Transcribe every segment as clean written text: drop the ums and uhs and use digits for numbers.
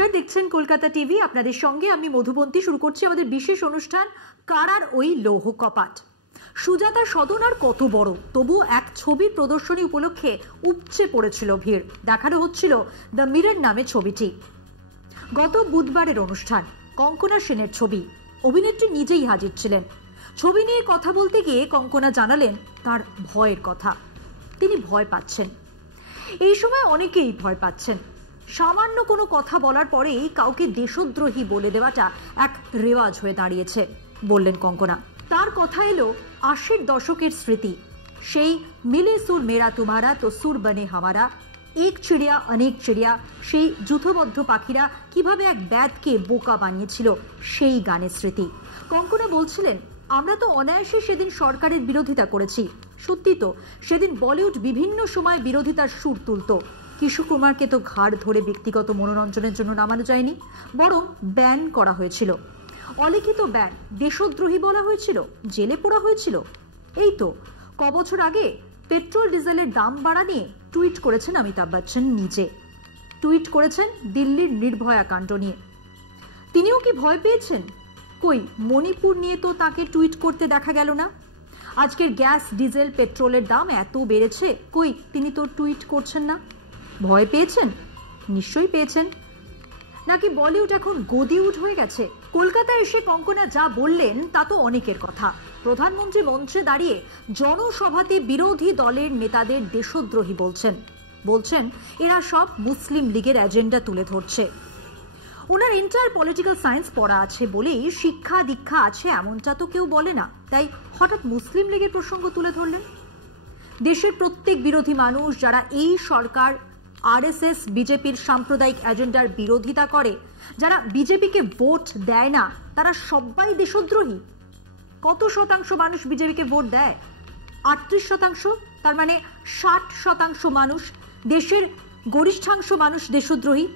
নমস্কার, দেখছেন কলকাতা টিভি। আপনাদের সঙ্গে আমি মধুবন্তী। শুরু করছি আমাদের বিশেষ অনুষ্ঠান কারার ওই লৌহ কপাট। সুজাতা সদন আর কত বড়, তবু এক ছবির প্রদর্শনী উপলক্ষে উপচে পড়েছিল ভিড়। দেখানো হচ্ছিল দ্য মিরর নামে ছবিটি। গত বুধবারের অনুষ্ঠান, কঙ্কনা সেনের ছবি। অভিনেত্রী নিজেই হাজির ছিলেন। ছবি নিয়ে কথা বলতে গিয়ে কঙ্কনা জানালেন তার ভয়ের কথা। তিনি ভয় পাচ্ছেন। এই সময় অনেকেই ভয় পাচ্ছেন। সামান্য কোনো কথা বলার পরেই কাউকে দেশদ্রোহী বলে দেওয়াটা এক রেওয়াজ হয়ে দাঁড়িয়েছে, বললেন কঙ্কনা। তার কথা এলো ৮০-র দশকের স্মৃতি। সেই মিলে সুর মেরা তুমারা তো সুর বনে হামারা, এক চিড়িয়া অনেক চিড়িয়া, সেই যুথবদ্ধ পাখিরা কিভাবে এক ব্যাধকে বোকা বানিয়েছিল, সেই গানের স্মৃতি। কঙ্কনা বলছিলেন, আমরা তো অনায়াসে সেদিন সরকারের বিরোধিতা করেছি। সত্যি তো, সেদিন বলিউড বিভিন্ন সময় বিরোধিতার সুর তুলত। কিশোর কুমারকে তো ঘাড় ধরে ব্যক্তিগত মনোরঞ্জনের জন্য নামানো যায়নি, বরং ব্যান করা হয়েছিল। অলিখিত ব্যান, দেশদ্রোহী বলা হয়েছিল, জেলে পোড়া হয়েছিল। এই তো কবছর আগে পেট্রোল ডিজেলের দাম বাড়া নিয়ে টুইট করেছেন অমিতাভ বচ্চন নিজে। টুইট করেছেন দিল্লির নির্ভয়া কাণ্ড নিয়ে। তিনিও কি ভয় পেয়েছেন? কই, মণিপুর নিয়ে তো তাকে টুইট করতে দেখা গেল না। আজকের গ্যাস, ডিজেল, পেট্রোলের দাম এত বেড়েছে, কই তিনি তো টুইট করছেন না। ভয় পেয়েছেন? নিশ্চয়ই পেয়েছেন। নাকি বলিউড এখন গদিউড হয়ে গেছে? কলকাতায় এসে কঙ্কনা যা বললেন তা তো অনেকের কথা। প্রধানমন্ত্রী মঞ্চে দাঁড়িয়ে জনসভাতে বিরোধী দলের নেতাদের দেশদ্রোহী বলছেন এরা সব মুসলিম লীগের এজেন্ডা তুলে ধরছে। ওনার এন্টায়ার পলিটিক্যাল সায়েন্স পড়া আছে বলেই শিক্ষা দীক্ষা আছে এমনটা তো কেউ বলে না, তাই হঠাৎ মুসলিম লীগের প্রসঙ্গ তুলে ধরলেন। দেশের প্রত্যেক বিরোধী মানুষ যারা এই সরকার, আরএসএস, বিজেপির সাম্প্রদায়িক এজেন্ডার বিরোধিতা করে, যারা বিজেপিকে ভোট দেয় না, তারা সবাই দেশদ্রোহী। কত শতাংশ মানুষ বিজেপিকে ভোট দেয়? ৩৮%। তার মানে ৬০% মানুষ, দেশের গরিষ্ঠাংশ মানুষ দেশদ্রোহী।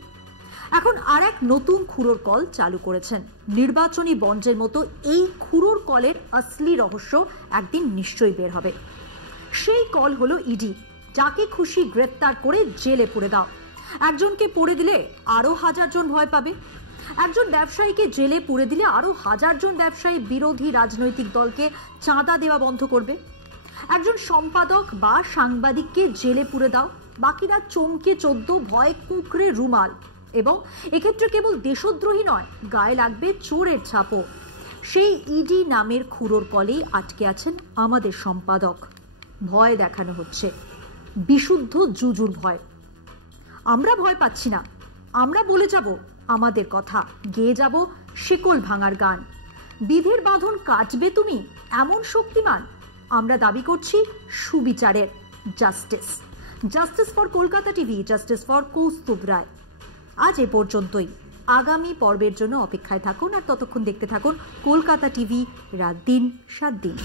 এখন আর এক নতুন খুঁড়োর কল চালু করেছেন। নির্বাচনী বন্ডের মতো এই খুঁড়োর কলের আসলি রহস্য একদিন নিশ্চয়ই বের হবে। সেই কল হলো ইডি। যাকে খুশি গ্রেপ্তার করে জেলে পুরে দাও। একজনকে পুরে দিলে আরো ১০০০ জন ভয় পাবে। একজন ব্যবসায়ীকে জেলে পুরে দিলে আরো ১০০০ জন ব্যবসায়ী বিরোধী রাজনৈতিক দলকে চাঁদা দেওয়া বন্ধ করবে। একজন সম্পাদক বা সাংবাদিককে জেলে পুরে দাও, বাকিরা চমকে চোদ্দ, ভয় কুঁকড়ে রুমাল। এবং এক্ষেত্রে কেবল দেশদ্রোহী নয়, গায়ে লাগবে চোরের ছাপও। সেই ইডি নামের খুঁড়োর কলেই আটকে আছেন আমাদের সম্পাদক। ভয় দেখানো হচ্ছে, বিশুদ্ধ জুজুর ভয়। আমরা ভয় পাচ্ছি না। আমরা বলে যাব আমাদের কথা, গেয়ে যাব শিকল ভাঙার গান। বিধির বাঁধন কাটবে তুমি, এমন শক্তিমান। আমরা দাবি করছি সুবিচারের, justice. Justice for Kolkata TV, justice for Kaustubh Roy. আজ এ পর্যন্তই। আগামী পর্বের জন্য অপেক্ষায় থাকুন, আর ততক্ষণ দেখতে থাকুন কলকাতা টিভি, রাত দিন ৭ দিন।